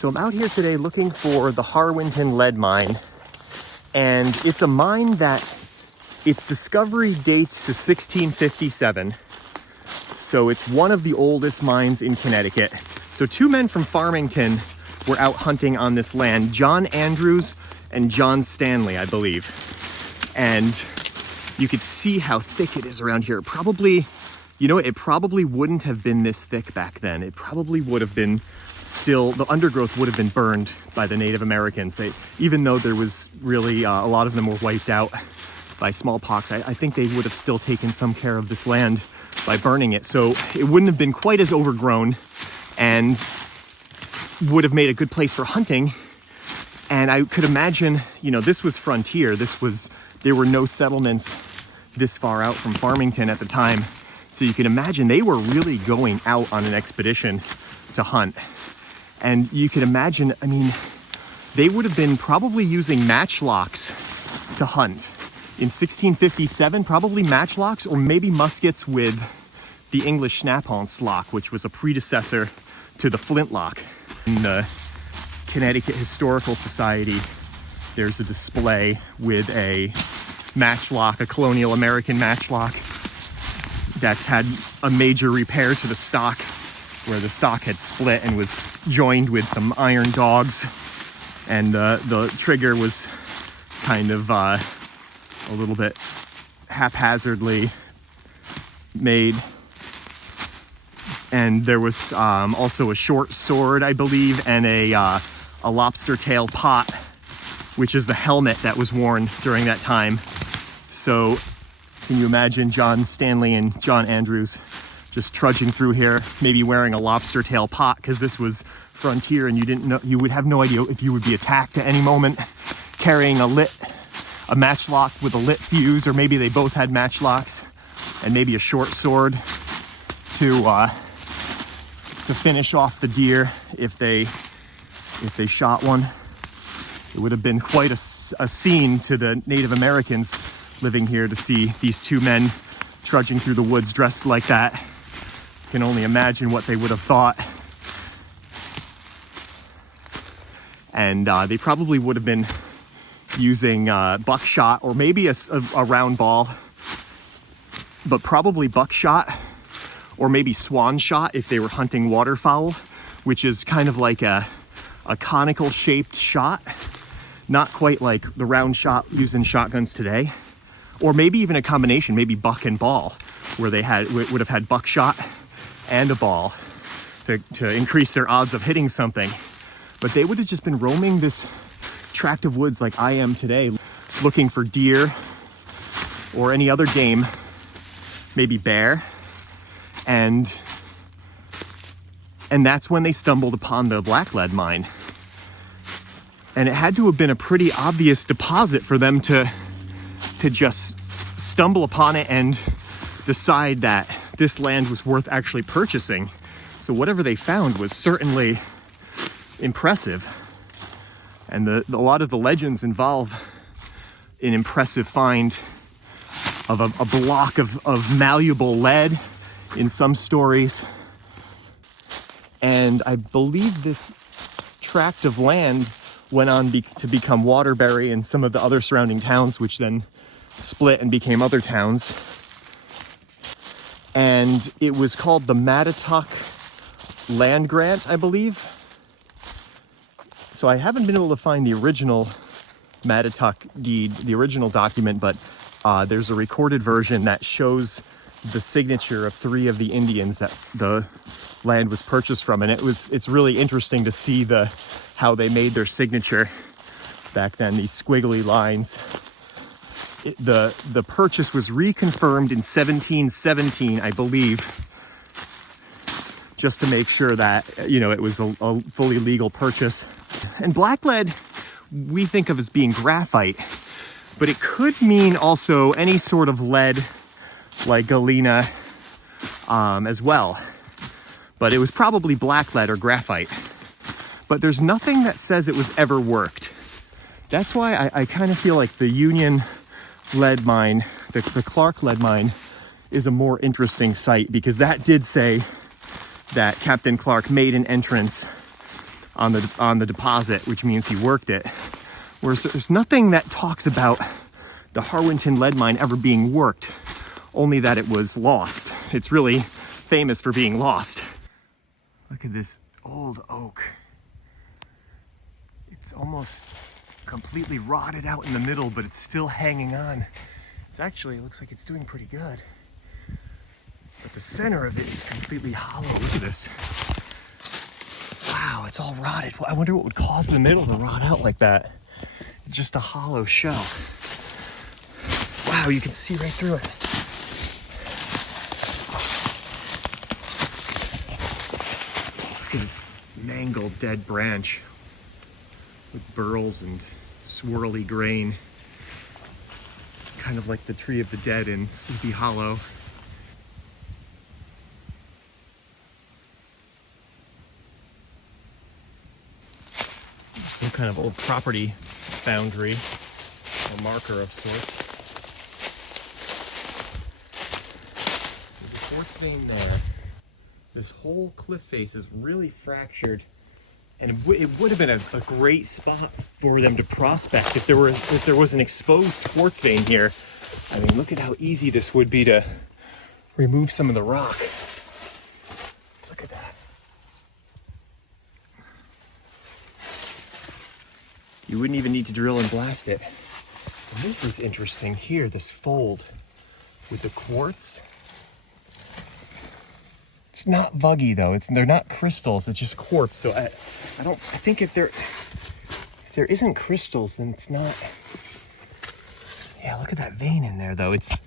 So I'm out here today looking for the Harwinton lead mine, and it's a mine that its discovery dates to 1657. So it's one of the oldest mines in Connecticut. So two men from Farmington were out hunting on this land, John Andrews and John Stanley, I believe. And you could see how thick it is around here. Probably, you know, it probably wouldn't have been this thick back then. It probably would have been still, the undergrowth would have been burned by the Native Americans. Even though there was really, a lot of them were wiped out by smallpox, I think they would have still taken some care of this land by burning it. So it wouldn't have been quite as overgrown and would have made a good place for hunting. And I could imagine, you know, this was frontier. There were no settlements this far out from Farmington at the time. So you can imagine they were really going out on an expedition to hunt. And you can imagine, I mean, they would have been probably using matchlocks to hunt. In 1657, probably matchlocks or maybe muskets with the English snap-haunce lock, which was a predecessor to the flintlock. In the Connecticut Historical Society, there's a display with a matchlock, a colonial American matchlock that's had a major repair to the stock, where the stock had split and was joined with some iron dogs, and the trigger was kind of a little bit haphazardly made. And there was also a short sword, I believe, and a lobster tail pot, which is the helmet that was worn during that time. So can you imagine John Stanley and John Andrews just trudging through here, maybe wearing a lobster tail pot, because this was frontier and you would have no idea if you would be attacked at any moment, carrying a matchlock with a lit fuse, or maybe they both had matchlocks, and maybe a short sword to finish off the deer if they shot one. It would have been quite a scene to the Native Americans living here to see these two men trudging through the woods dressed like that. You can only imagine what they would have thought. And they probably would have been using buckshot, or maybe a round ball, but probably buckshot, or maybe swan shot if they were hunting waterfowl, which is kind of like a conical shaped shot, not quite like the round shot used in shotguns today. Or maybe even a combination, maybe buck and ball, where they would have had buckshot and a ball to increase their odds of hitting something. But they would have just been roaming this tract of woods like I am today, looking for deer or any other game, maybe bear. And that's when they stumbled upon the black lead mine. And it had to have been a pretty obvious deposit for them to just stumble upon it and decide that this land was worth actually purchasing. So whatever they found was certainly impressive. And a lot of the legends involve an impressive find of a block of malleable lead in some stories. And I believe this tract of land went on to become Waterbury and some of the other surrounding towns, which then split and became other towns. And it was called the Mattatuck Land Grant, I believe. So I haven't been able to find the original Mattatuck deed, the original document, but there's a recorded version that shows the signature of 3 of the Indians that the land was purchased from. And it's really interesting to see how they made their signature back then, these squiggly lines. The purchase was reconfirmed in 1717, I believe, just to make sure that, you know, it was a fully legal purchase. And black lead we think of as being graphite, but it could mean also any sort of lead like galena as well. But it was probably black lead or graphite. But there's nothing that says it was ever worked. That's why I kind of feel like the Union lead mine, the Clark lead mine, is a more interesting site, because that did say that Captain Clark made an entrance on the deposit, which means he worked it. Whereas there's nothing that talks about the Harwinton lead mine ever being worked, only that it was lost. It's really famous for being lost. Look at this old oak. It's almost completely rotted out in the middle, but it's still hanging on. It looks like it's doing pretty good. But the center of it is completely hollow. Look at this. Wow, it's all rotted. I wonder what would cause the middle to rot out like that. Just a hollow shell. Wow, you can see right through it. Look at its mangled dead branch with burls and swirly grain. Kind of like the tree of the dead in Sleepy Hollow. Some kind of old property boundary or marker of sorts. There's a quartz vein there. This whole cliff face is really fractured, and it would have been a great spot for them to prospect if there was an exposed quartz vein here. I mean, look at how easy this would be to remove some of the rock. Look at that. You wouldn't even need to drill and blast it. And this is interesting here, this fold with the quartz. It's not vuggy though. They're not crystals. It's just quartz. So I think if there isn't crystals, then it's not. Yeah, look at that vein in there though. It's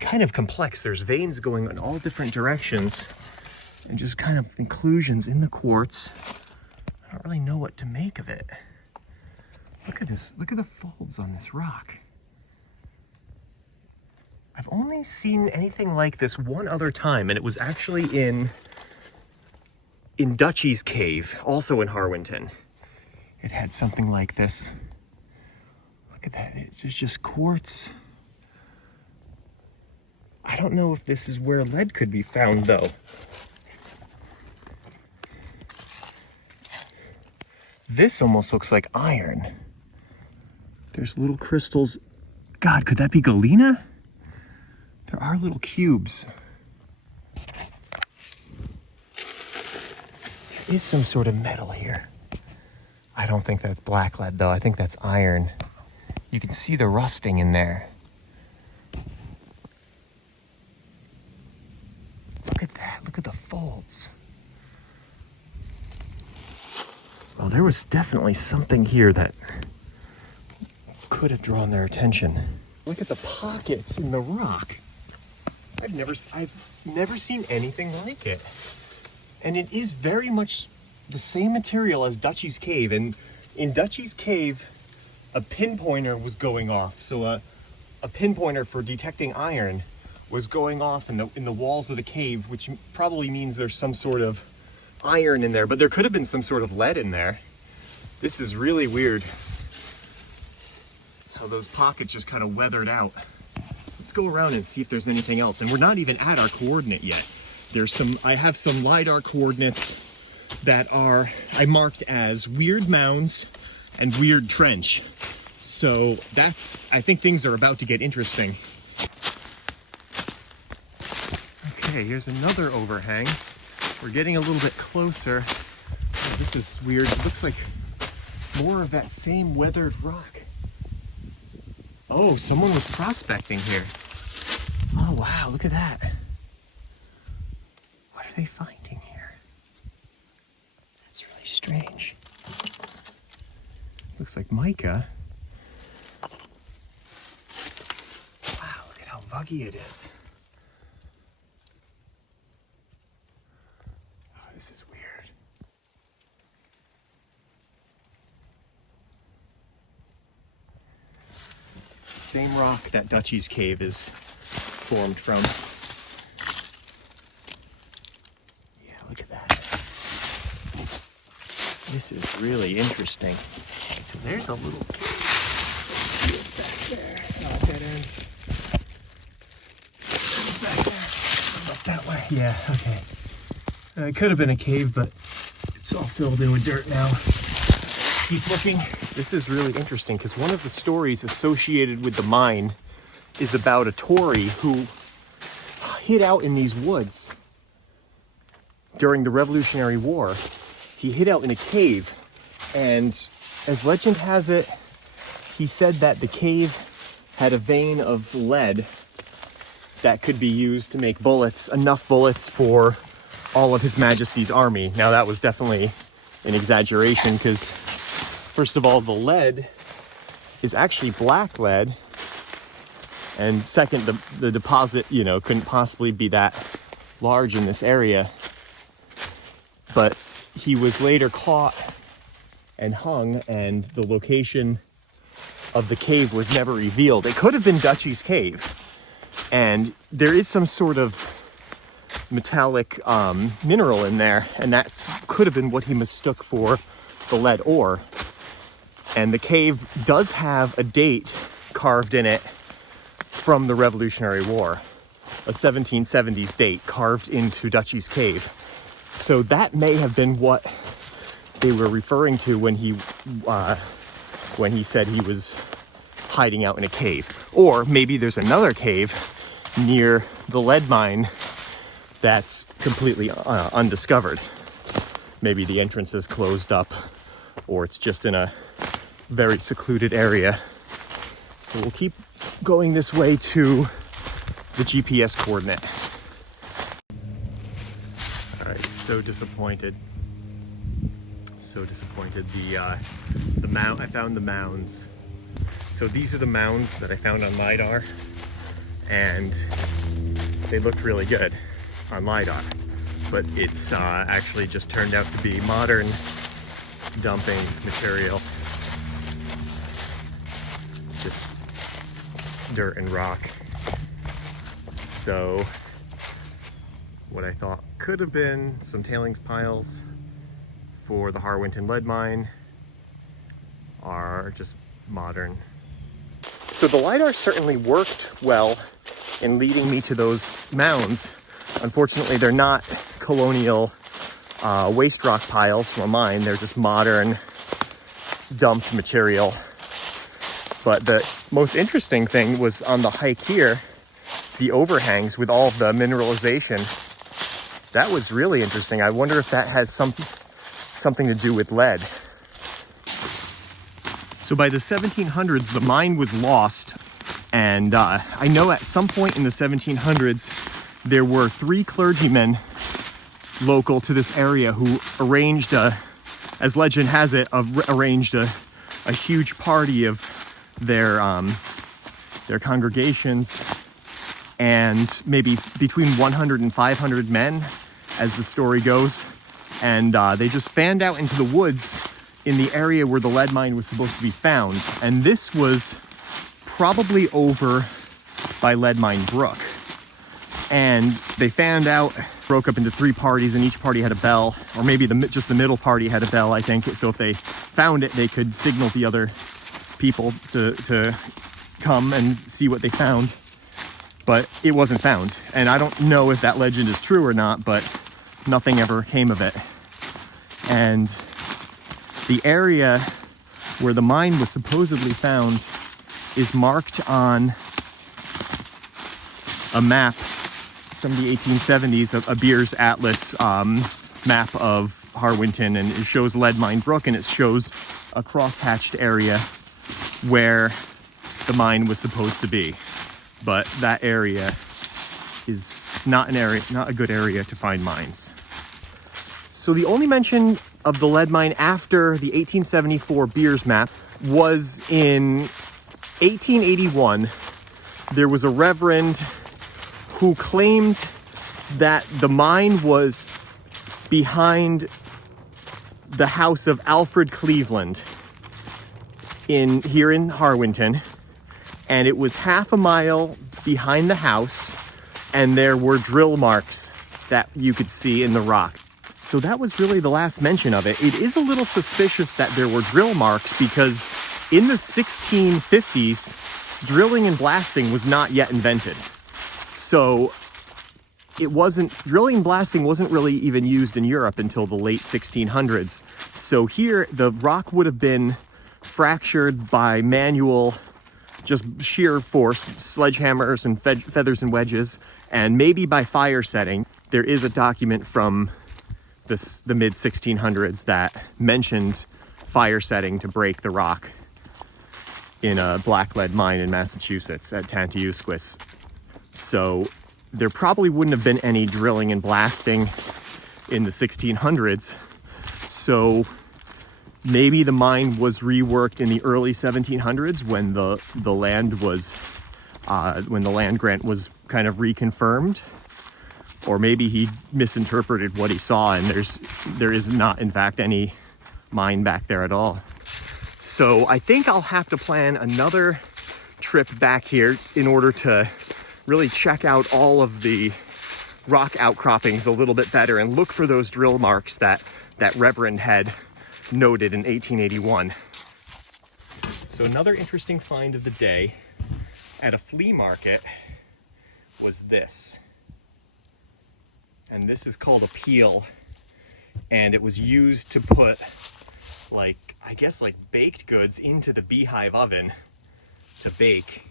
kind of complex. There's veins going in all different directions, and just kind of inclusions in the quartz. I don't really know what to make of it. Look at this. Look at the folds on this rock. I've only seen anything like this one other time, and it was actually in Dutchie's Cave, also in Harwinton. It had something like this. Look at that. It's just quartz. I don't know if this is where lead could be found, though. This almost looks like iron. There's little crystals. God, could that be galena? There are little cubes. There is some sort of metal here. I don't think that's black lead, though. I think that's iron. You can see the rusting in there. Look at that. Look at the folds. Well, there was definitely something here that could have drawn their attention. Look at the pockets in the rock. I've never seen anything like it. And it is very much the same material as Dutchie's Cave. And in Dutchie's Cave, a pinpointer was going off. So a pinpointer for detecting iron was going off in the walls of the cave, which probably means there's some sort of iron in there, but there could have been some sort of lead in there. This is really weird how those pockets just kind of weathered out. Let's go around and see if there's anything else. And we're not even at our coordinate yet. I have some Lidar coordinates that I marked as weird mounds and weird trench. So I think things are about to get interesting. Okay, here's another overhang. We're getting a little bit closer. Oh, this is weird. It looks like more of that same weathered rock. Oh, someone was prospecting here. Oh, wow, look at that. What are they finding here? That's really strange. Looks like mica. Wow, look at how vuggy it is. Oh, this is weird. Same rock that Dutchie's Cave is formed from. Yeah, look at that. This is really interesting. So there's a little cave. Let's see what's back there. Oh, dead ends. What's back there? Up that way. Yeah, okay. It could have been a cave, but It's all filled in with dirt now. Keep looking. This is really interesting because one of the stories associated with the mine is about a Tory who hid out in these woods during the Revolutionary War. He hid out in a cave, and as legend has it, he said that the cave had a vein of lead that could be used to make bullets, enough bullets for all of His Majesty's army. Now that was definitely an exaggeration because, first of all, the lead is actually black lead, and second, the deposit, couldn't possibly be that large in this area. But he was later caught and hung, and the location of the cave was never revealed. It could have been Dutchy's cave, and there is some sort of metallic mineral in there, and that could have been what he mistook for the lead ore. And the cave does have a date carved in it from the Revolutionary War, a 1770s date carved into Dutchy's cave. So that may have been what they were referring to when he said he was hiding out in a cave. Or maybe there's another cave near the lead mine that's completely undiscovered. Maybe the entrance is closed up, or it's just in a very secluded area. So we'll keep going this way to the GPS coordinate. All right, so disappointed. So disappointed. The mound, I found the mounds. So these are the mounds that I found on Lidar, and they looked really good on Lidar, but it's actually just turned out to be modern dumping material. Just dirt and rock. So what I thought could have been some tailings piles for the Harwinton lead mine are just modern. So the Lidar certainly worked well in leading me to those mounds. Unfortunately, they're not colonial waste rock piles from a mine. They're just modern dumped material. But the most interesting thing was on the hike here, the overhangs with all of the mineralization. That was really interesting. I wonder if that has something to do with lead. So by the 1700s, the mine was lost. And I know at some point in the 1700s, there were 3 clergymen local to this area who arranged, as legend has it, arranged a huge party of their congregations, and maybe between 100 and 500 men, as the story goes. And they just fanned out into the woods in the area where the lead mine was supposed to be found. And this was probably over by Lead Mine Brook. And they fanned out, broke up into 3 parties, and each party had a bell, or maybe just the middle party had a bell, I think. So if they found it, they could signal the other people to come and see what they found. But it wasn't found. And I don't know if that legend is true or not, but nothing ever came of it. And the area where the mine was supposedly found is marked on a map from the 1870s, a Beers Atlas map of Harwinton, and it shows Lead Mine Brook, and it shows a cross-hatched area where the mine was supposed to be. But that area is not a good area to find mines. So the only mention of the lead mine after the 1874 Beers map was in 1881. There was a reverend who claimed that the mine was behind the house of Alfred Cleveland here in Harwinton, and it was half a mile behind the house, and there were drill marks that you could see in the rock. So that was really the last mention of it. It is a little suspicious that there were drill marks, because in the 1650s, drilling and blasting was not yet invented. So drilling and blasting wasn't really even used in Europe until the late 1600s. So here, the rock would have been fractured by manual, just sheer force, sledgehammers and feathers and wedges, and maybe by fire setting. There is a document from the mid 1600s that mentioned fire setting to break the rock in a black lead mine in Massachusetts at Tantausquis. So there probably wouldn't have been any drilling and blasting in the 1600s. So maybe the mine was reworked in the early 1700s when the land was when the land grant was kind of reconfirmed, or maybe he misinterpreted what he saw and there is not in fact any mine back there at all. So I think I'll have to plan another trip back here in order to really check out all of the rock outcroppings a little bit better and look for those drill marks that Reverend had noted in 1881. So another interesting find of the day at a flea market was this. And this is called a peel, and it was used to put I guess baked goods into the beehive oven to bake,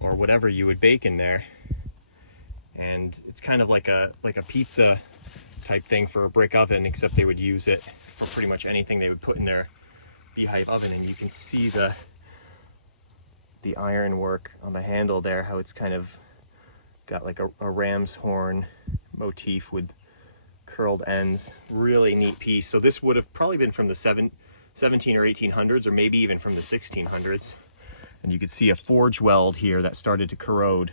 or whatever you would bake in there. And it's kind of like a pizza type thing for a brick oven, except they would use it for pretty much anything they would put in their beehive oven. And you can see the iron work on the handle there, how it's kind of got like a ram's horn motif with curled ends. Really neat piece. So this would have probably been from the 17 or 1800s, or maybe even from the 1600s. And you could see a forge weld here that started to corrode.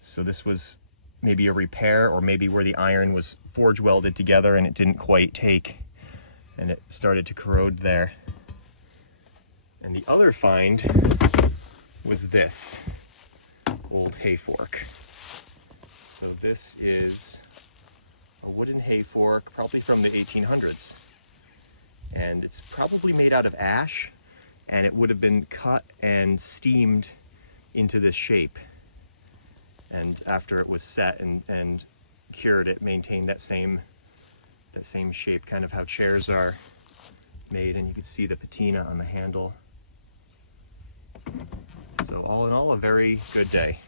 So this was maybe a repair, or maybe where the iron was forge welded together and it didn't quite take, and it started to corrode there. And the other find was this old hay fork. So this is a wooden hay fork, probably from the 1800s. And it's probably made out of ash, and it would have been cut and steamed into this shape. And after it was set and cured, it maintained that same shape, kind of how chairs are made. And you can see the patina on the handle. So all in all, a very good day.